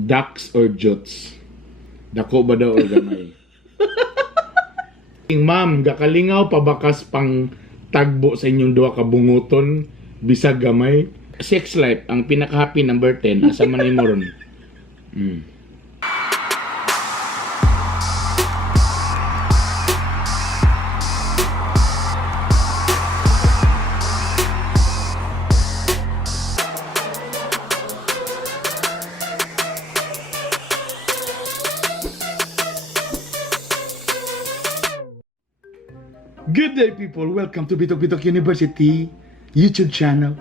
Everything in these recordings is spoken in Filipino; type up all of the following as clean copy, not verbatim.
Ducks or jutes? Dako ba daw o gamay? Ma'am, gakalingaw pabakas pang tagbo sa inyong duha ka bunguton bisag gamay. Sex life ang pinaka-happy number 10 asa man imo ron. Good day, people. Welcome to Bitok Bitok University YouTube channel.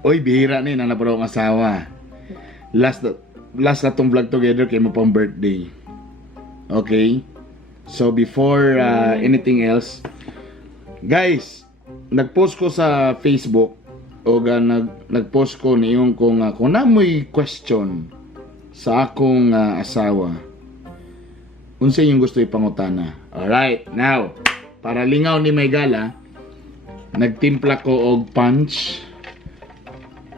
Oy, bihira na yun. Ang naparo ang asawa. Last na tong vlog together kay mo pang birthday. Okay? So, before anything else, guys, nag-post ko sa Facebook o nag-post ko niyon kung namoy question sa akong asawa. Unsa yung gusto ipangutana? Alright, now, para lingaw ni Maygala, nagtimpla ko og punch.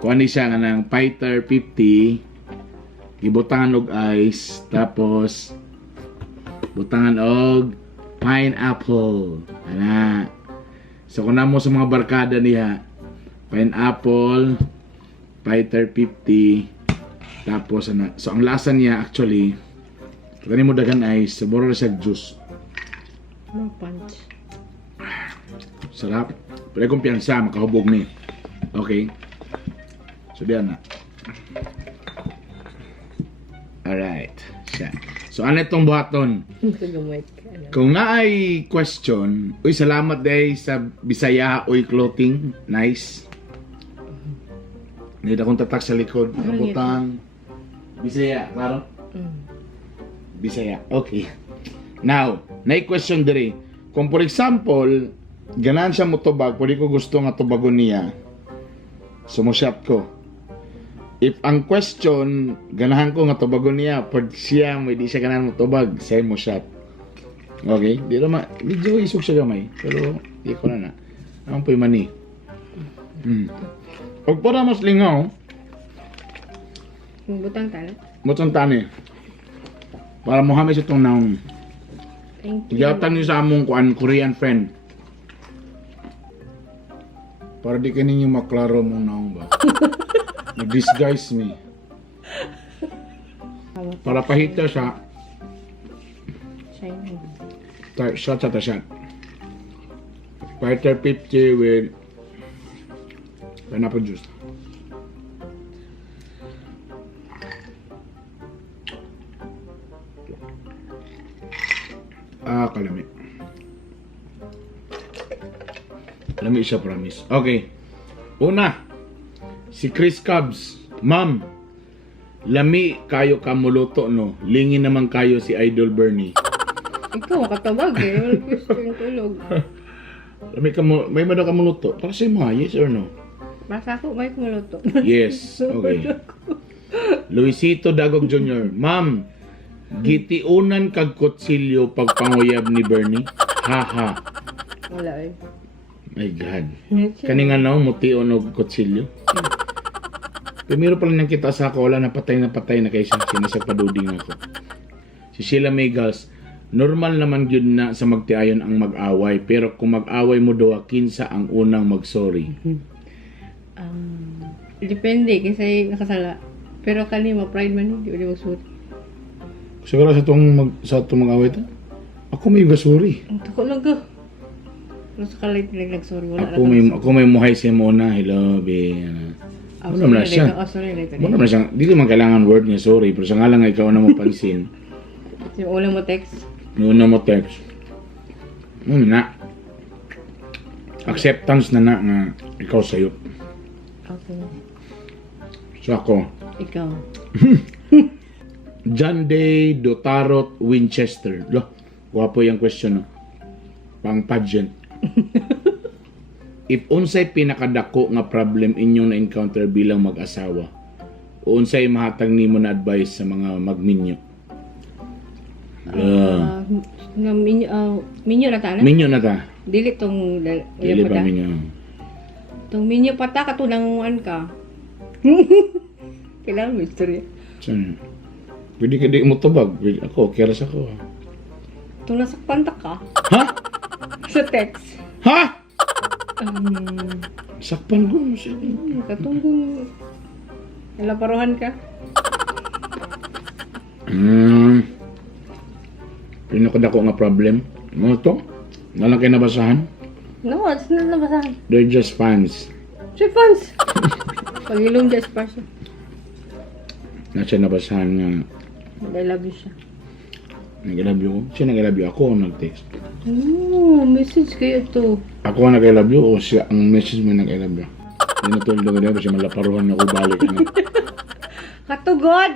Kuha ni siya nga ng Fighter 50. Ibutangan og ice. Tapos, butangan og pineapple. Ana. So, kung namo sa mga barkada niya, pineapple, Fighter 50. Tapos, ana. So, ang lasa niya actually, kani mo dagan ice, saboro na siya juice. No punch. Sarap. Pero kumpiyansa, makahubog ni. Okay. So, diyan na. Alright. Siya. So, ano itong buhaton? Kung naay question, uy, salamat day sa Bisaya, uy, clothing. Nice. Nida kong tatak sa likod. Kabutang. Bisaya, klaro? Bisaya. Okay. Now, na-question diri. Kung for example, ganahan siya motobag, pwede ko gusto nga tubagon niya, sumushot ko. If ang question, ganahan ko nga tubagon niya, pwede siya, hindi siya ganahan motobag, siya mo shot. Okay? Di naman, medyo isog siya gamay, pero di ko na na. Ang po'y mani. Huwag para mas lingaw, Butang tala. motong tani. Para Muhammad sa itong naong. Thank you. Giyatan niyo sa among kuan Korean friend. Para di ka ninyo maklaro mong naong ba? Nag-disguise me. Para pahita siya. Shiny. Shot sa shot. Fighter 50 with pineapple juice. Kalami. Kalami siya, promise. Okay. Una, si Chris Cubs. Ma'am, lami kayo kamuluto, no? Lingin naman kayo si Idol Bernie. Ikaw, katabag eh. Wala gusto yung tulog. Lami ka mo, may mada kamuluto. Para sa mo, yes or no? Basta ako, may kumuluto. Yes. Okay. Luisito Dagog Jr. Ma'am, gitiunan kag kutsilyo pagpanguyab ni Bernie. Haha. Wala eh. My God. Kani nga na mutiun og kutsilyo. Primero pa lang nakita sa ako, wala na patay na kay siya. Sinasagpaduding ako. Si Sheila Megals, normal naman yun na sa magtiayon ang mag-away. Pero kung mag-away mo daw, kinsa ang unang mag-sorry? Depende, kasi nakasala. Pero kanima, pride man, hindi ulit magsuot. Siguro sa itong mag-away ito? Ako may gasuri. Ang tako lang ka. Pero sa kalay pinag-sorry, wala Ako may muhay siya muna. Hello, be. Ano naman na siya? Ano naman na siya? Di naman kailangan word niya, sorry. Pero sa nga lang ikaw na mo pansin. Yung ulang mo text? Una mo text. Na. Acceptance na nga ikaw sa'yo. Okay. So ako. Ikaw. John Day Dotarot Winchester. Lo, guwapo yung question, no? Pang pageant. If unsay pinakadako nga problem inyong na-encounter bilang mag-asawa, o unsay mahatag nimo na advice sa mga magminyo? Minyo na ta na? Minyo na ta. Dili tong Dili ba minyo? Tong minyo pata katunanguan ka. Kailangan mo istorya. So, pwede ka di mo tubag. Pwede, ako, keras ako. Itong nasakpan ta ka. Ha? Sa text. Ha? Sakpan ko. Katungkong nalaparuhan ka. Pinakadako nga problem. Ano to? Nalang kayo nabasahan? No, it's not nabasahan. They're just fans. Si fans. Pag-ilong just pa siya. Nasa nabasahan nga. I love you siya. Nag-I-love you ko? Siya nag-I-love you? Ako ang nag-text. Oh, message kayo to. Ako ang nag-I-love you o siya ang message mo nag-I-love you? Hindi na tulad ko na siya malaparuhan ako balik na. Katugod!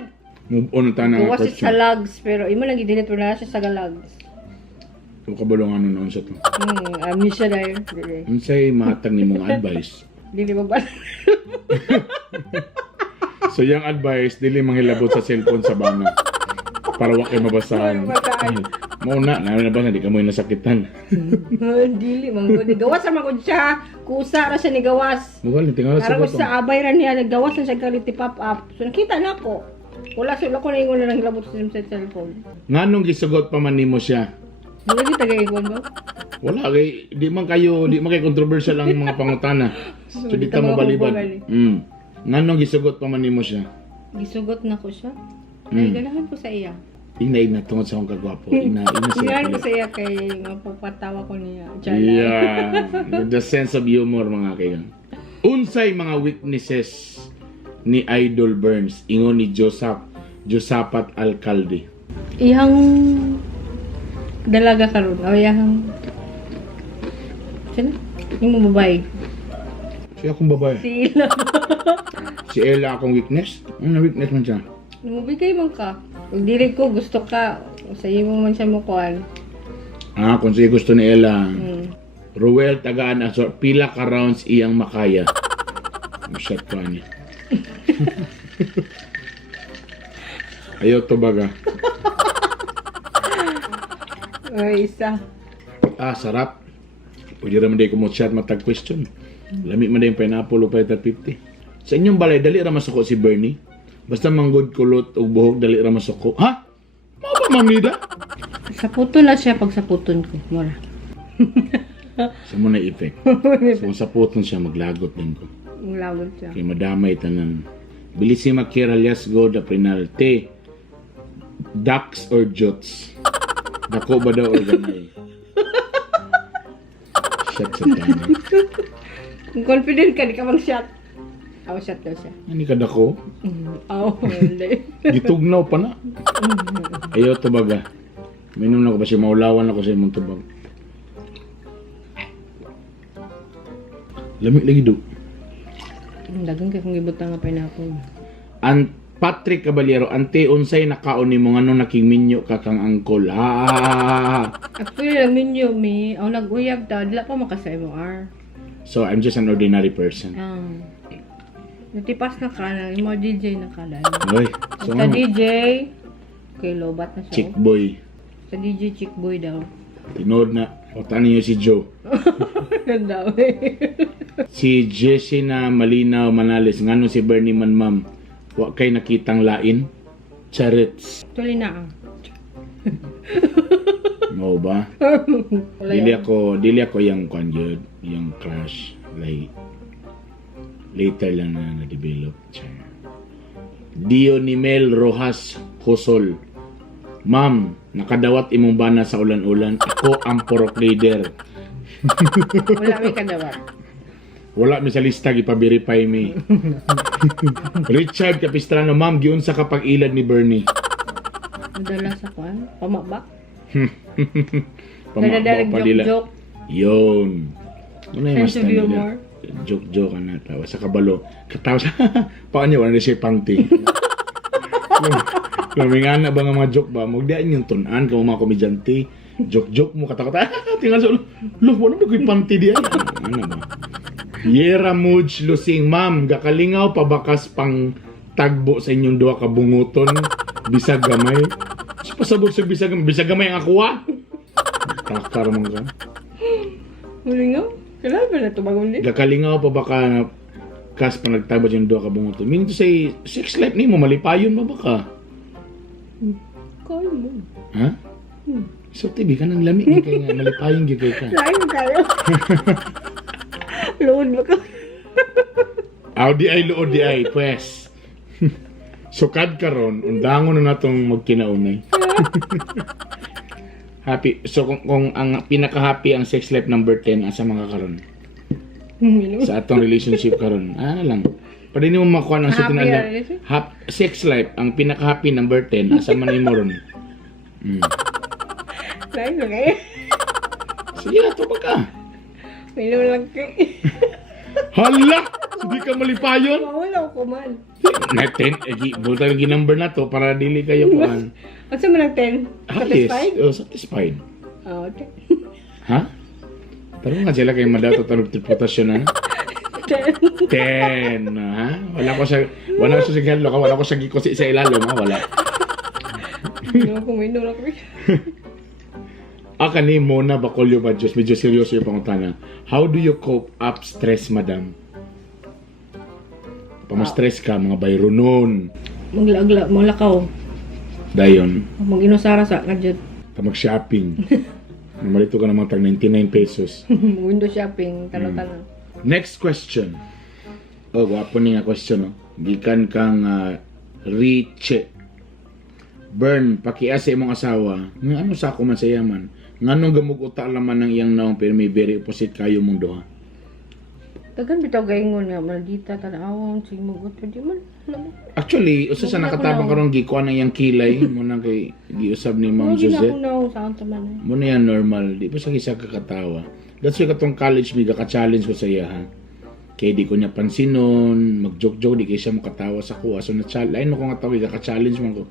Move on na tayo ng Gawa siya sa question. lags, pero imo lang i-delete mo na siya sa galags. Ito kabalungan nun sa to. Amin siya dahil. Ang sa'y matag ni mong advice. Dili mo ba? So yung advice, dili manghilabot sa cellphone sa bana. Para wak kayo mabasahan. Mauna, nabasa, di ka mo yung nasakitan. Dili, manggod. Gawas ra magod siya. Kusa ra siya ni gawas. Mugal, tingala sa Para ko botong. sa abay ra niya, naggawas na siya galit pop up. So nakita na ko. Wala sila ko na ingon na lang labot sa cellphone. Nga nung gisugot pa man nimo siya. Wala kita ingon ba? Wala kay, di man kayo controversial ang mga pangutana. So di ta mo balibad. Nga nung gisugot pa man nimo siya. Gisugot na ko siya. Ay, ganahan ko sa iya. Ina tungod sa akong kagwapo. Ina Ganahan ko sa sa iya kay mapapatawa ko niya. Yeah, with the sense of humor mga kaigan. Unsay mga weaknesses ni Idol Burns ingon ni Josapat Alcalde. Ihang dalaga karon. O ihang sino? Yung babae. Siya akong babae. Si Ila. Si Ella akong weakness. Ano weakness man siya? Namubigay man ka. Kung dili ko gusto ka, sa iyo mo man siya mukuan. Kung siya gusto ni Ella. Hmm. Ruel tagaan asor pila ka rounds iyang makaya. Shot pa niya. Ayaw to baga. Ay, isa. Sarap. Pwede raman day ko mo chat matag question. Lami man day yung pineapple o 550. Sa inyong balay, dali ra masuko si Bernie. Basta manggod kulot o buhok, dali ra masuko. Ha? Mga ba mamnida? Saputon na siya pag saputon ko. Mura. Sa mo na effect. So, sa puton siya, maglagot din ko. Ang lawag siya. Kaya madamay tanan. Bilisima Kiralias go the penalty. Ducks or Jots? Dako ba daw or ganay? Shot sa tanan. Kung confident ka, di ka mag-shot. Ako shot daw siya. Ano ka dako? Oo, hindi. Gitugnaw pa na. Ayaw to baga. Minom na ko kasi maulawan ako sa imong tubag. Lamig lagi do. Dagang kay kung ibutang nga pineapple. Patrick Caballero, ante unsay nakaon nimo ngano nakingminyo ka kang angkol. Actually, lang minyo, mi. Ako nag-uyab daw. Dila pa makasay mo, R. So I'm just an ordinary person. Natipas na ka na. Yung mga DJ na ka lang. Oy, so Sa DJ, kay lobat na siya. chick boy. Sa DJ, chick boy daw. Tinood na. Otan niyo si Joe. Ganda, Si Jessie na Malinaw Manales. Ngano si Bernie man ma'am. Wa kay nakitang lain. Charits. Tuloy na ah. Mo ba? Wala Dili ako yung conjud, yung crush. Like, later lang na na-develop. Dionimel Rojas Hosol. Ma'am, nakadawat imong bana sa ulan-ulan. Ako ang porok leader. Wala may kadawat. Wala mi sa lista, gipa-verify mi. Richard Capistrano, ma'am, giun sa kapag ilad ni Bernie. Madala sa kwan. Pamabak. Pamakbo Nadadalag pa nila. joke-joke. Yun. Ano yung mas Sense of humor. Joke-joke na tawa sa kabalo. Katawa sa, paano wala na siya panty. Lamingan na ba nga mga joke ba? Magdaan yung tunan ka mga komedyante. Joke-joke mo, kata-kata. Tingnan sa ulo. Lo, wala na ko'y panty diyan. Ano ba? Yera Mudge Lusing, ma'am, gakalingaw pabakas pang tagbo sa inyong duha ka bunguton. Bisag gamay. Pasabot sa bisag gamay ang akuha. Takar man ka. Muli nga. Kailan ba na ito bagong din? Gakalingaw pa baka kas pa nagtabad yung duha ka bunguton. Meaning to say, sex life nimo malipayon mo ba ka? Kaya mo. Ha? So, tibi ka ng lami ni kay nga malipayon gyud kay ka. Lain kayo. Load ba ka? Audi ay luod di ay, pues. Sukad karon, undangon na natong magkinaunay. Happy. So kung ang pinaka-happy ang sex life number 10 asa mga karon? Sa atong relationship karon. Lang. Pwede nimo makuha ng sutin Happy na relationship? sex life ang pinaka-happy number 10 asa man nimo ron. Lain ba kayo? Sige na to ka. Minum lang kayo. Hala! Hindi ka malipayon? Mawala ko man. Na 10, buta lagi number na to para dili kayo kuan. Ano sa manang 10? Satisfied? Yes. Satisfied. Oh, okay. Ha? Pero nga sila kayo madato tanong reputasyon na. 10. 10, ha? Wala ko sa sigalo ka, wala ko sa gikosi sa ilalom, ha? Wala. Minum ko, minum lang kayo. Ni Mona Bacolio ba Diyos? Medyo seryoso yung pangutana. How do you cope up stress, madam? Pama-stress ka, mga bayro nun. Maglakaw. Dayon, Mag-inusara sa kadjud. ka mag-shopping. Malito ka naman tag 99 pesos. Window shopping, talo-talo. Next question. Oh, gwapo ni nga question, no? Gikan kang Riche. Burn, pakiasa imong asawa. Nga ano sa ako man sa yaman? Nga nung gamuguta laman ng iyang naong pero may very opposite kayo mong duha. Tagan bitaw gaingon nga maldita tanawon sig mugot di man. Actually, usa sa Hindi ako nakatabang na- karon gikuan ang iyang kilay mo na kay giusab ni Ma'am Hindi na Josette. ako na sa anta man. Mo na yan normal, di pa siya isa kakatawa. That's why katong college biga ka-challenge ko sa iya ha. Kay di ko niya pansinon, mag-joke-joke, di kay siya makatawa sa kuha. So na-challenge, ayun ako nga tawag, ka-challenge man ko.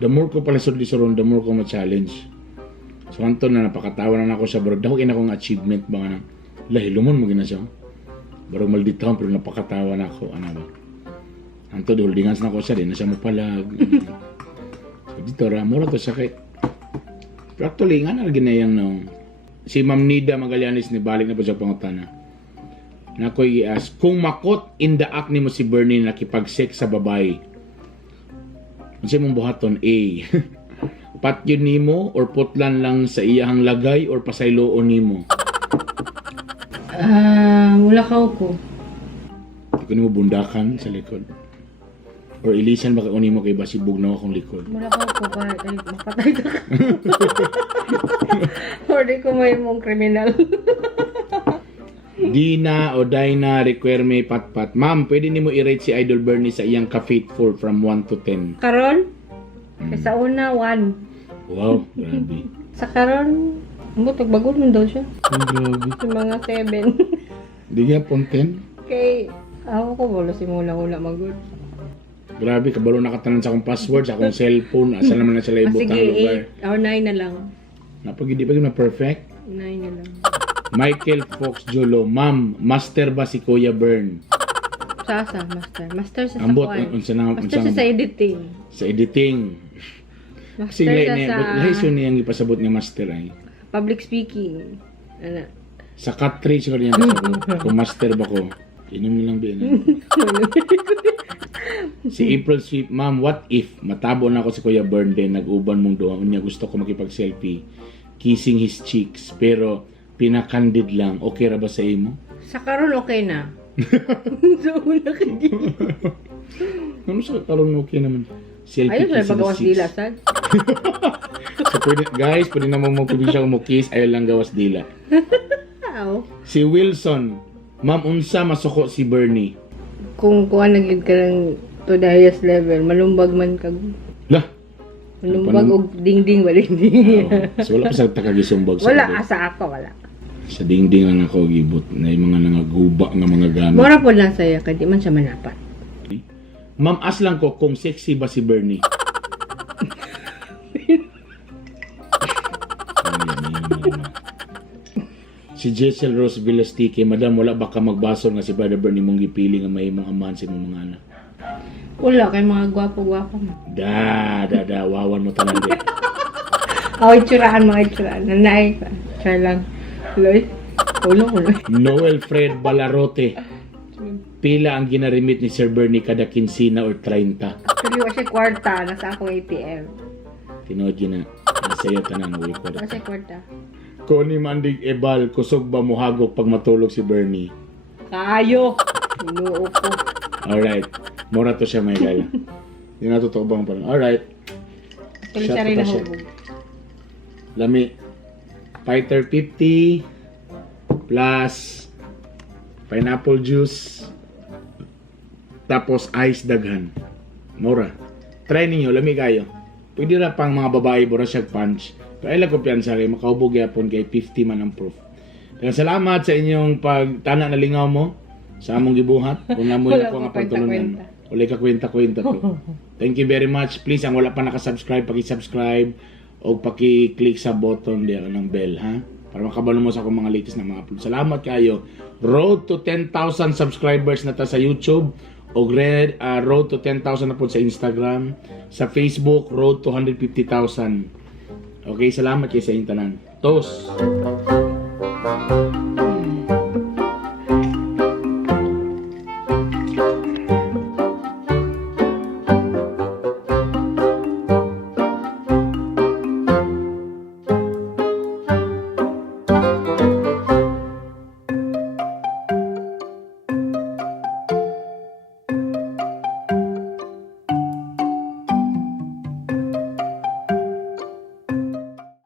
The more ko pala sudli suron, the more ko ma-challenge. So anto na napakatawa na ako siya, bro. Dahil akong achievement ba nga na, lahilumon mo gina siya. Bro, maldita pero napakatawa na ako, ano ba. Anto, holdingas na ako siya, di na siya mapalag. So dito, mura to siya kay, pero actually, nga na ginayang no. Si Ma'am Nida Magallanes ni balik na po siya pangutana. Na ko i-ask, kung makot in the act ni mo si Bernie nakipag-sex sa babae, ano mong buhaton? A. Pat yun nimo or putlan lang sa iyahang lagay or pasayloon nimo? Wala ka ko. Di ko nimo bundakan sa likod. Or ilisan baka ko nimo kay basibog na akong likod. Wala ka ko para kay makatay ka. Or di ko may mong kriminal. Dina o Dina require may pat-pat. Ma'am, pwede nimo i-rate si Idol Bernie sa iyang ka-faithful from 1 to 10. Karon? Kay sa una 1. Wow, grabe. Sa karon, butog bagol man daw siya. Ang grabe. Sa mga 7. Di nga pong 10. Kay ako ko wala simula-ula magod. Grabe, kabalo nakatanan sa akong password, sa akong cellphone. Asa naman na sila ibutang Sige, lugar. 8 or 9 na lang. Napag hindi pa na perfect. 9 na lang. Michael Fox Jolo, Ma'am, master ba si Kuya Bern? Sasa, master. Master sa Ambot, sakuan. unsa na Master siya sa editing. sa editing. Kasi Master lahi siya niya, sa lahi siya niyang ipasabot nga master ay. public speaking. Ano? Sa cut 3 siguro niya pasabot. Kung master ba ko, inom nilang bin. Si April Sweep, Ma'am, what if matabo na ako si Kuya Bern din, nag-uban mong duha, unya gusto ko makipag-selfie, kissing his cheeks, pero pinakandid lang, okay ra ba sa imo? Sa karon okay na. Sa una ka di. Ano sa karon okay naman? Selfie Ayun, kissing pagawas his cheeks. dila, sad. So, guys, pwede naman magpibig siya kiss, ayaw lang gawas dila. Ow. Si Wilson, Ma'am, unsa masuko si Bernie? Kung kuha na gid ka ng to the highest level, malumbag man kag Lah, malumbag og dingding ba dingding. so wala pa sa takagisumbag sa Wala likod. asa ako, wala. Sa dingding lang ako gibot na yung mga nangaguba nga mga gamit. Mura po lang saya kay di man siya manapat. Ma'am, as lang ko kung sexy ba si Bernie. Si Jessel Rose Villastique, Madam, wala ba ka magbasol nga si Brother Bernie mong gipili nga may mong amahan sa imong mga anak? Wala kay mga gwapo-gwapo. Wawan mo tanan din. Itsuraan, mga itsuraan. Nanay ka. Siya lang. Loy. Ulo ko, Loy. Noel Fred Balarote. pila ang ginarimit ni Sir Bernie kada kinsina or 30. Actually, wa siya kwarta. Nasa akong ATM. Tinood yun na. Nasaya tanan uwi ko. Wa siya kwarta. Kung ni Mandig Ebal, kusog ba muhagok pag matulog si Bernie? Kayo! Inuo ko. Alright. Mura to siya, may gala. Hindi na totoo bang parang. Alright. Tuloy Shot siya rin pa na siya. hubog. Lami. Fighter 50 plus pineapple juice tapos ice daghan. Mura. Try ninyo, lami kayo. Pwede na pang mga babae, bura siya punch. Pero ay lang kumpiyansa rin, makaubog yapon kay 50 man ang proof. Kaya salamat sa inyong pagtana na lingaw mo sa among gibuhat. Kung namoy Wala na ko ko nga pagtulunan. kwenta-kwenta. Wala ka kwenta-kwenta ko. Thank you very much. Please, ang wala pa nakasubscribe, paki-subscribe o paki-click sa button diyan ng bell, ha? Para makabalo mo sa akong mga latest na mga upload. Salamat kayo. Road to 10,000 subscribers na ta sa YouTube. O road to 10,000 na po sa Instagram. Sa Facebook, road to 150,000. Okay, salamat kayo sa inyo tanan. Tos!